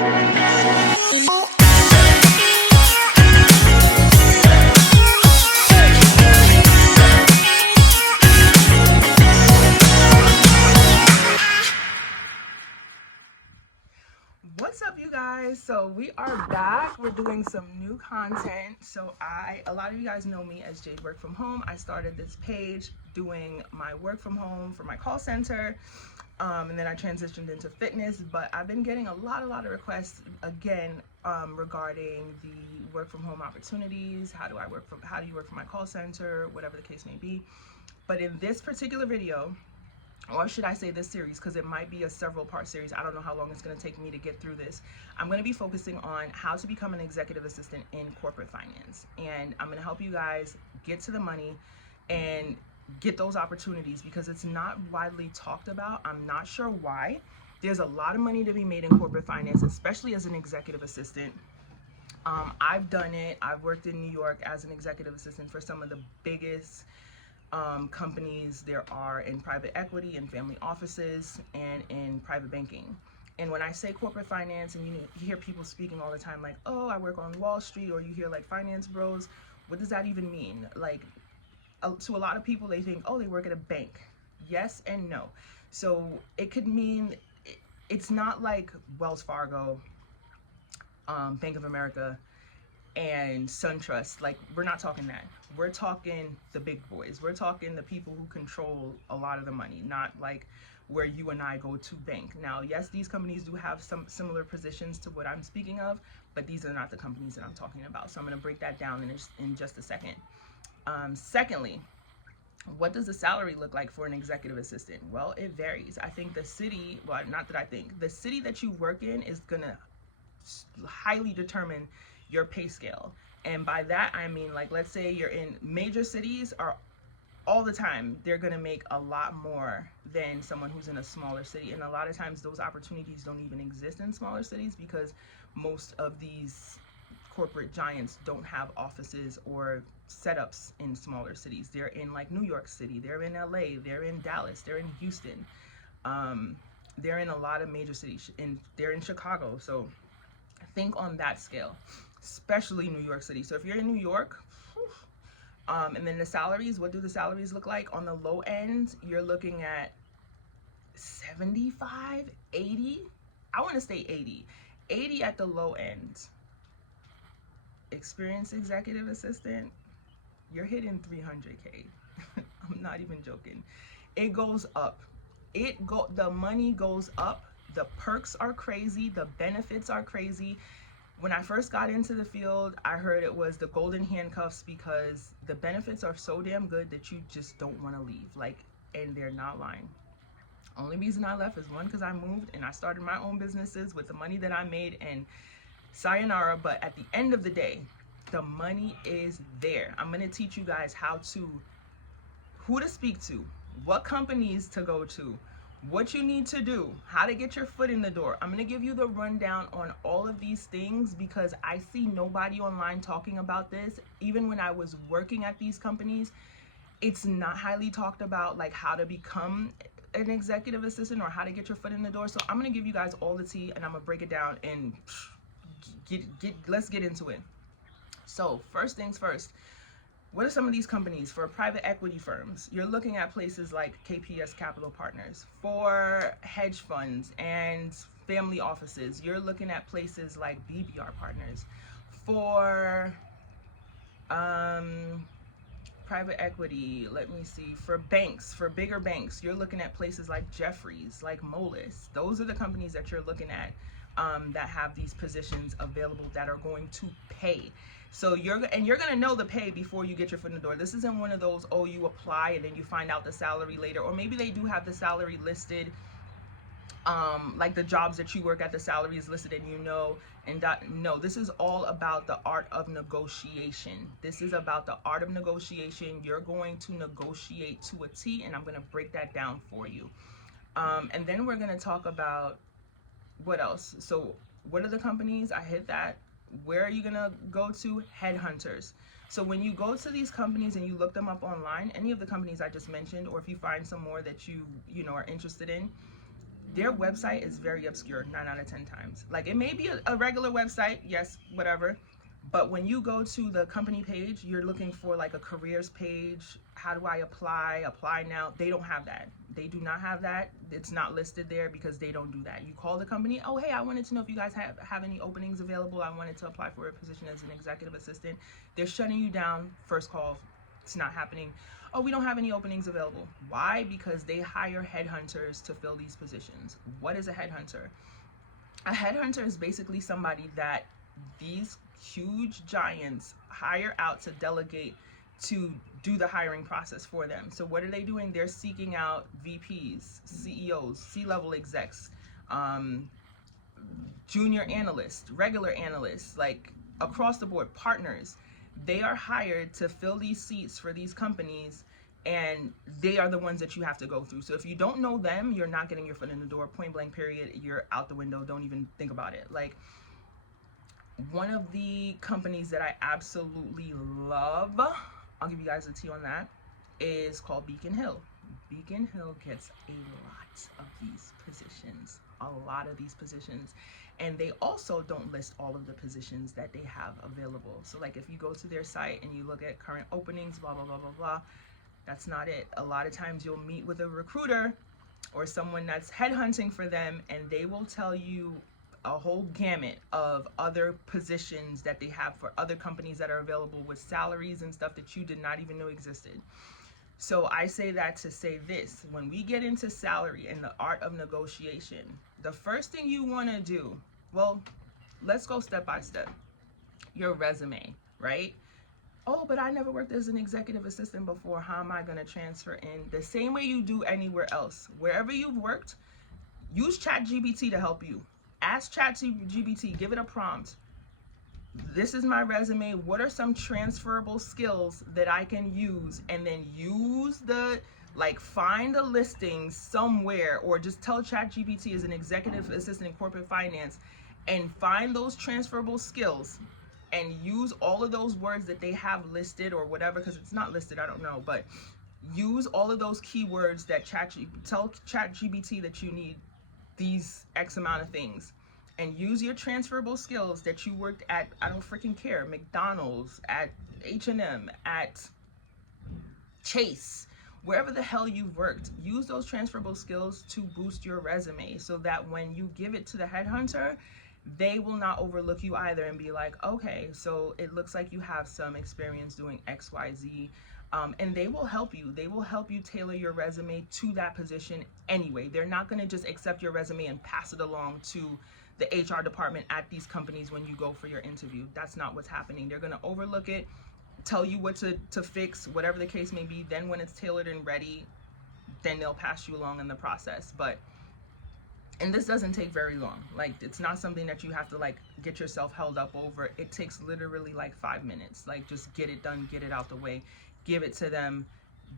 What's up, you guys? So we are back. We're doing some new content. So a lot of you guys know me as Jade Work From Home. I started this page doing my work from home for my call center, and then I transitioned into fitness. But I've been getting a lot of requests again regarding the work from home opportunities. How do you work from my call center? Whatever the case may be. But in this particular video, or should I say this series, because it might be a several part series. I don't know how long it's going to take me to get through this. I'm going to be focusing on how to become an executive assistant in corporate finance. And I'm going to help you guys get to the money and get those opportunities, because it's not widely talked about. I'm not sure why. There's a lot of money to be made in corporate finance, especially as an executive assistant. I've done it. I've worked in New York as an executive assistant for some of the biggest companies there are in private equity and family offices and in private banking. And when I say corporate finance, and you hear people speaking all the time like, oh, I work on Wall Street, or you hear like finance bros, what does that even mean? Like, to a lot of people, they think, oh, they work at a bank. Yes and no. So it could mean, it's not like Wells Fargo, Bank of America, and SunTrust. Like, we're not talking that. We're talking the big boys. We're talking the people who control a lot of the money, not like where you and I go to bank. Now, yes, these companies do have some similar positions to what I'm speaking of, but these are not the companies that I'm talking about. So I'm going to break that down in just a second. Secondly, what does the salary look like for an executive assistant? Well, it varies. I think the city, well, not that I think, the city that you work in is going to highly determine your pay scale. And by that I mean, like, let's say you're in major cities, are all the time they're going to make a lot more than someone who's in a smaller city. And a lot of times those opportunities don't even exist in smaller cities, because most of these corporate giants don't have offices or setups in smaller cities. They're in like New York City, they're in LA, they're in Dallas, they're in Houston, they're in a lot of major cities, and they're in Chicago. So think on that scale, especially New York City. So if you're in New York, and then the salaries, what do the salaries look like? On the low end, you're looking at 75, 80. I want to say 80 at the low end. Experienced executive assistant, you're hitting 300K. I'm not even joking. It goes up. The money goes up. The perks are crazy. The benefits are crazy. When I first got into the field, I heard it was the golden handcuffs, because the benefits are so damn good that you just don't want to leave. Like, and they're not lying. Only reason I left is one, because I moved and I started my own businesses with the money that I made, and sayonara. But at the end of the day, the money is there. I'm going to teach you guys who to speak to, what companies to go to, what you need to do, how to get your foot in the door. I'm going to give you the rundown on all of these things, because I see nobody online talking about this. Even when I was working at these companies, it's not highly talked about, like how to become an executive assistant or how to get your foot in the door. So I'm going to give you guys all the tea, and I'm going to break it down and let's get into it. So first things first, what are some of these companies? For private equity firms, you're looking at places like KPS Capital Partners. For hedge funds and family offices, you're looking at places like BBR Partners. For private equity, let me see, for banks, for bigger banks, you're looking at places like Jefferies, like Moelis. Those are the companies that you're looking at that have these positions available that are going to pay. So you're going to know the pay before you get your foot in the door. This isn't one of those, oh, you apply and then you find out the salary later, or maybe they do have the salary listed, like the jobs that you work at, the salary is listed, and no, this is all about the art of negotiation. This is about the art of negotiation. You're going to negotiate to a T, and I'm going to break that down for you. And then we're going to talk about what else. So what are the companies? I hit that. Where are you going to go to? Headhunters. So when you go to these companies and you look them up online, any of the companies I just mentioned, or if you find some more that you are interested in, their website is very obscure 9 out of 10 times. Like, it may be a regular website, yes, whatever, but when you go to the company page, you're looking for like a careers page. How do I apply now? They don't have that. They do not have that. It's not listed there because they don't do that. You call the company, oh hey, I wanted to know if you guys have any openings available. I wanted to apply for a position as an executive assistant. They're shutting you down first call. It's not happening. Oh, we don't have any openings available. Why? Because they hire headhunters to fill these positions. What is a headhunter? A headhunter is basically somebody that these huge giants hire out to delegate to do the hiring process for them. So what are they doing? They're seeking out VPs, CEOs, C-level execs, junior analysts, regular analysts, like across the board, partners. They are hired to fill these seats for these companies, and they are the ones that you have to go through. So if you don't know them, you're not getting your foot in the door, point blank period. You're out the window. Don't even think about it. Like, one of the companies that I absolutely love, I'll give you guys a tea on that, is called Beacon Hill. Beacon Hill gets a lot of these positions, and they also don't list all of the positions that they have available. So like, if you go to their site and you look at current openings, blah, blah, blah, blah, blah, that's not it. A lot of times you'll meet with a recruiter or someone that's headhunting for them, and they will tell you a whole gamut of other positions that they have for other companies that are available with salaries and stuff that you did not even know existed. So I say that to say this: when we get into salary and the art of negotiation, the first thing you want to do, well, let's go step by step. Your resume, right? Oh, but I never worked as an executive assistant before. How am I going to transfer in? The same way you do anywhere else. Wherever you've worked, use ChatGPT to help you. Ask ChatGPT, give it a prompt. This is my resume. What are some transferable skills that I can use? And then use find a listing somewhere, or just tell ChatGPT as an executive assistant in corporate finance, and find those transferable skills and use all of those words that they have listed or whatever, because it's not listed, I don't know, but use all of those keywords that tell ChatGPT that you need these X amount of things, and use your transferable skills that you worked at, I don't freaking care, McDonald's, at H&M, at Chase, wherever the hell you've worked. Use those transferable skills to boost your resume, so that when you give it to the headhunter, they will not overlook you either and be like, okay, so it looks like you have some experience doing XYZ. And they will help you. They will help you tailor your resume to that position anyway. They're not going to just accept your resume and pass it along to the HR department at these companies when you go for your interview. That's not what's happening. They're going to overlook it, tell you what to fix, whatever the case may be. Then when it's tailored and ready, then they'll pass you along in the process. And this doesn't take very long. Like, it's not something that you have to get yourself held up over. It takes literally 5 minutes. Just get it done, get it out the way, give it to them,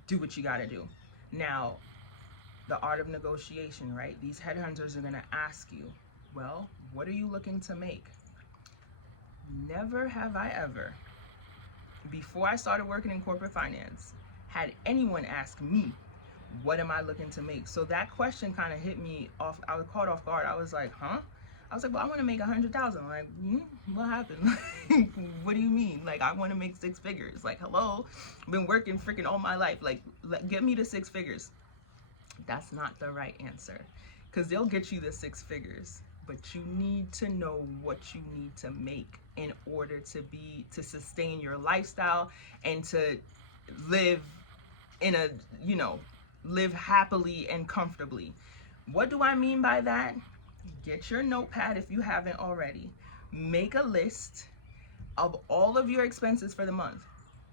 do what you gotta do. Now, the art of negotiation, right? These headhunters are gonna ask you, well, what are you looking to make? Never have I ever, before I started working in corporate finance, had anyone ask me, what am I looking to make? So that question kind of hit me off. I was caught off guard. I was like, huh? I was like, well, I want to make 100,000. Like, what happened? What do you mean? I want to make 6 figures. Hello? I've been working freaking all my life. Get me to 6 figures. That's not the right answer, because they'll get you the 6 figures, but you need to know what you need to make in order to sustain your lifestyle and to live in a, live happily and comfortably. What do I mean by that? Get your notepad if you haven't already. Make a list of all of your expenses for the month.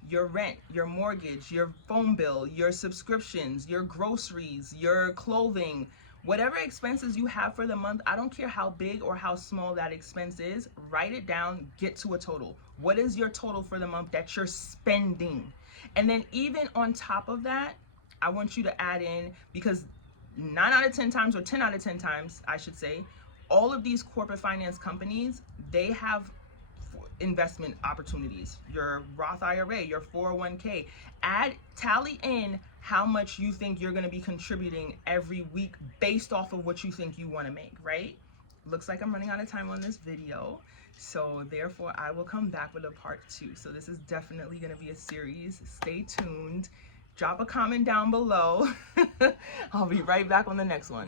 Your rent, your mortgage, your phone bill, your subscriptions, your groceries, your clothing, whatever expenses you have for the month. I don't care how big or how small that expense is. Write it down, get to a total. What is your total for the month that you're spending? And then even on top of that, I want you to add in, because 9 out of 10 times, or 10 out of 10 times, I should say, all of these corporate finance companies, they have investment opportunities. Your Roth IRA, your 401k, tally in how much you think you're going to be contributing every week based off of what you think you want to make, right? Looks like I'm running out of time on this video, so therefore I will come back with a part 2. So this is definitely going to be a series. Stay tuned. Drop a comment down below. I'll be right back on the next one.